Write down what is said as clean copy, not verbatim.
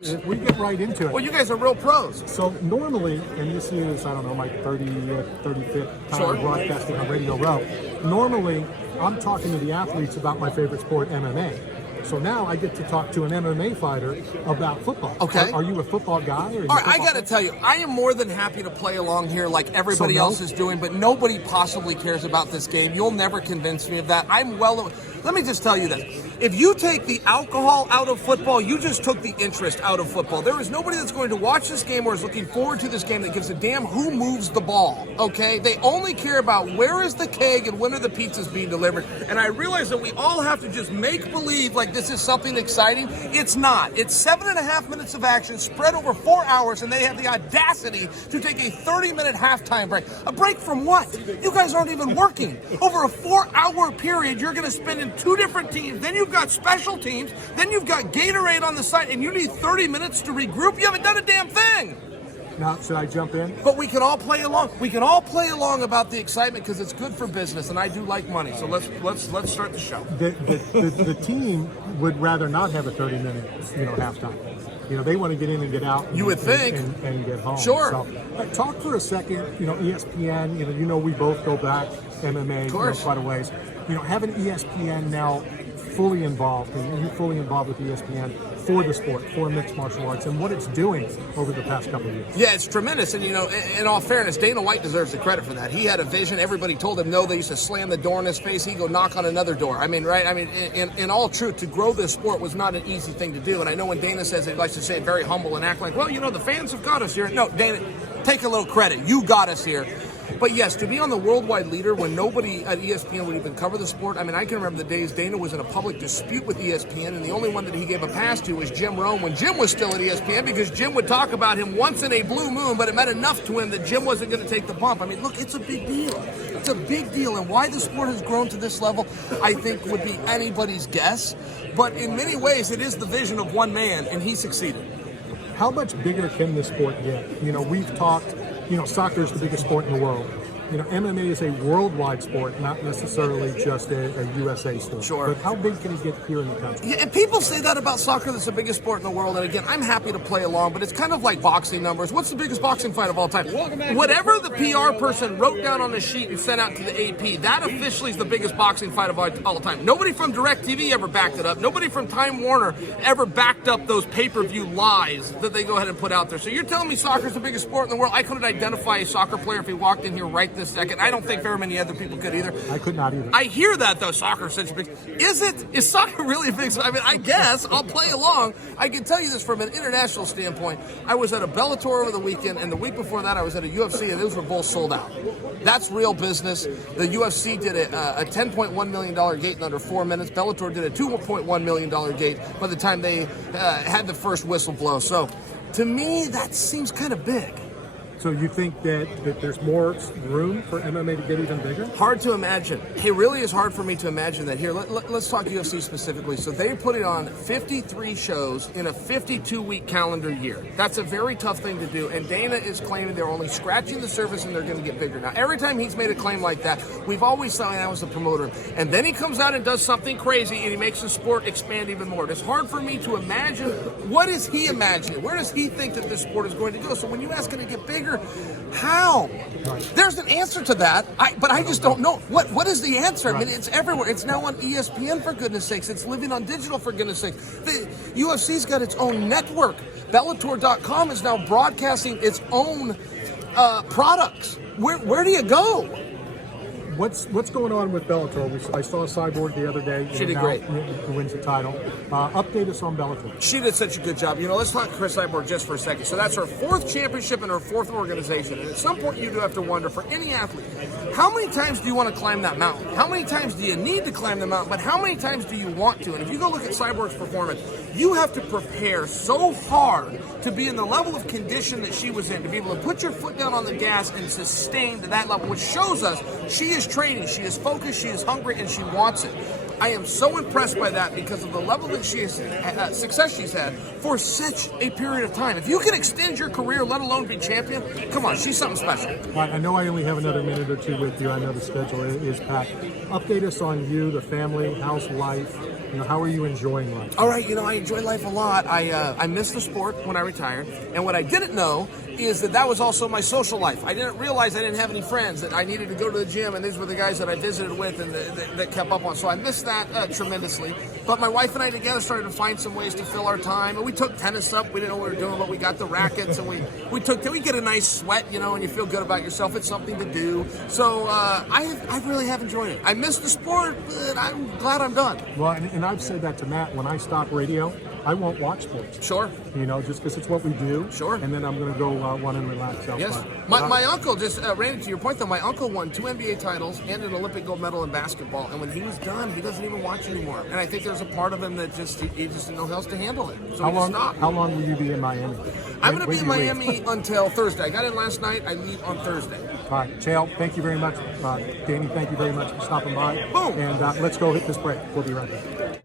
If we get right into it. Well, you guys are real pros. So normally, and this is, I don't know, my 35th time broadcasting on Radio Row, normally I'm talking to the athletes about my favorite sport, MMA. So now I get to talk to an MMA fighter about football. Okay. Are you a football guy? All right, I got to tell you, I am more than happy to play along here like everybody else is doing, but nobody possibly cares about this game. You'll never convince me of that. Let me just tell you this. If you take the alcohol out of football, you just took the interest out of football. There is nobody that's going to watch this game or is looking forward to this game that gives a damn who moves the ball, okay? They only care about where is the keg and when are the pizzas being delivered. And I realize that we all have to just make believe like this is something exciting. It's not. It's 7.5 minutes of action spread over 4 hours, and they have the audacity to take a 30-minute halftime break. A break from what? You guys aren't even working. Over a 4-hour period, you're going to spend in 2 different teams. Then you've got special teams. Then you've got Gatorade on the side, and you need 30 minutes to regroup. You haven't done a damn thing. Now, should I jump in? But we can all play along. We can all play along about the excitement because it's good for business, and I do like money. So let's start the show. The team would rather not have a 30-minute, halftime. They want to get in and get out. You would think. And get home. Sure. So, talk for a second. ESPN. We both go back MMA quite a ways. Having ESPN now fully involved, and you're fully involved with ESPN for the sport, for mixed martial arts, and what it's doing over the past couple of years. Yeah, it's tremendous. And, in all fairness, Dana White deserves the credit for that. He had a vision. Everybody told him no. They used to slam the door in his face. He'd go knock on another door. In all truth, to grow this sport was not an easy thing to do. And I know when Dana says it, he likes to say it very humble and act like, well, the fans have got us here. No, Dana, take a little credit. You got us here. But yes, to be on the worldwide leader when nobody at ESPN would even cover the sport. I can remember the days Dana was in a public dispute with ESPN, and the only one that he gave a pass to was Jim Rome when Jim was still at ESPN, because Jim would talk about him once in a blue moon, but it meant enough to him that Jim wasn't going to take the bump. Look, it's a big deal. It's a big deal, and why the sport has grown to this level, I think, would be anybody's guess. But in many ways, it is the vision of one man, and he succeeded. How much bigger can this sport get? We've talked, soccer is the biggest sport in the world. MMA is a worldwide sport, not necessarily just a USA sport. Sure. But how big can it get here in the country? Yeah, and people say that about soccer, that's the biggest sport in the world. And again, I'm happy to play along, but it's kind of like boxing numbers. What's the biggest boxing fight of all time? Whatever the PR person wrote down on the sheet and sent out to the AP, that officially is the biggest boxing fight of all time. Nobody from DirecTV ever backed it up. Nobody from Time Warner ever backed up those pay-per-view lies that they go ahead and put out there. So you're telling me soccer's the biggest sport in the world? I couldn't identify a soccer player if he walked in here right this second. I don't think very many other people could either. I could not either. I hear that, though, soccer is such a big... Is soccer really a big... I guess. I'll play along. I can tell you this from an international standpoint. I was at a Bellator over the weekend, and the week before that I was at a UFC, and those were both sold out. That's real business. The UFC did a $10.1 million gate in under 4 minutes. Bellator did a $2.1 million gate by the time they had the first whistle blow. So, to me, that seems kind of big. So you think that there's more room for MMA to get even bigger? Hard to imagine. It really is hard for me to imagine that. Here, let's talk UFC specifically. So they put it on 53 shows in a 52-week calendar year. That's a very tough thing to do, and Dana is claiming they're only scratching the surface and they're going to get bigger. Now, every time he's made a claim like that, we've always thought that was the promoter. And then he comes out and does something crazy, and he makes the sport expand even more. It's hard for me to imagine, what is he imagining? Where does he think that this sport is going to go? So when you ask, can it get bigger? How? Right. There's an answer to that, but I just don't know. What is the answer? Right. It's everywhere. It's now on ESPN, for goodness sakes. It's living on digital, for goodness sakes. The UFC's got its own network. Bellator.com is now broadcasting its own products. Where do you go? What's going on with Bellator? I saw Cyborg the other day. She did great. Wins the title. Update us on Bellator. She did such a good job. Let's talk Cris Cyborg just for a second. So that's her 4th championship and her 4th organization. And at some point you do have to wonder, for any athlete, how many times do you want to climb that mountain? How many times do you need to climb the mountain? But how many times do you want to? And if you go look at Cyborg's performance, you have to prepare so hard to be in the level of condition that she was in, to be able to put your foot down on the gas and sustain to that level, which shows us she is training, she is focused, she is hungry, and she wants it. I am so impressed by that because of the level that she has, success she's had for such a period of time. If you can extend your career, let alone be champion, come on, she's something special. I know I only have another minute or two with with you. I know the schedule is packed. Update us on you, the family, how's life? How are you enjoying life? All right, I enjoy life a lot. I missed the sport when I retired, and what I didn't know is that was also my social life. I didn't realize I didn't have any friends, that I needed to go to the gym, and these were the guys that I visited with and that kept up on. So I missed that tremendously. But my wife and I together started to find some ways to fill our time, and we took tennis up. We didn't know what we were doing, but we got the rackets, and we get a nice sweat, and you feel good about yourself. It's something to do. So I really have enjoyed it. I missed the sport, but I'm glad I'm done. Well, and I've said that to Matt. When I stop radio, I won't watch sports. Sure. Just because it's what we do. Sure. And then I'm going to go run and relax outside. Yes. My uncle, just Randy, to your point though, my uncle won 2 NBA titles and an Olympic gold medal in basketball. And when he was done, he doesn't even watch anymore. And I think there's a part of him that he just didn't know how else to handle it. So he stopped. How long will you be in Miami? I'm going to be in Miami until Thursday. I got in last night. I leave on Thursday. All right, Chael, thank you very much. Danny, thank you very much for stopping by. Boom. And let's go hit this break. We'll be right back.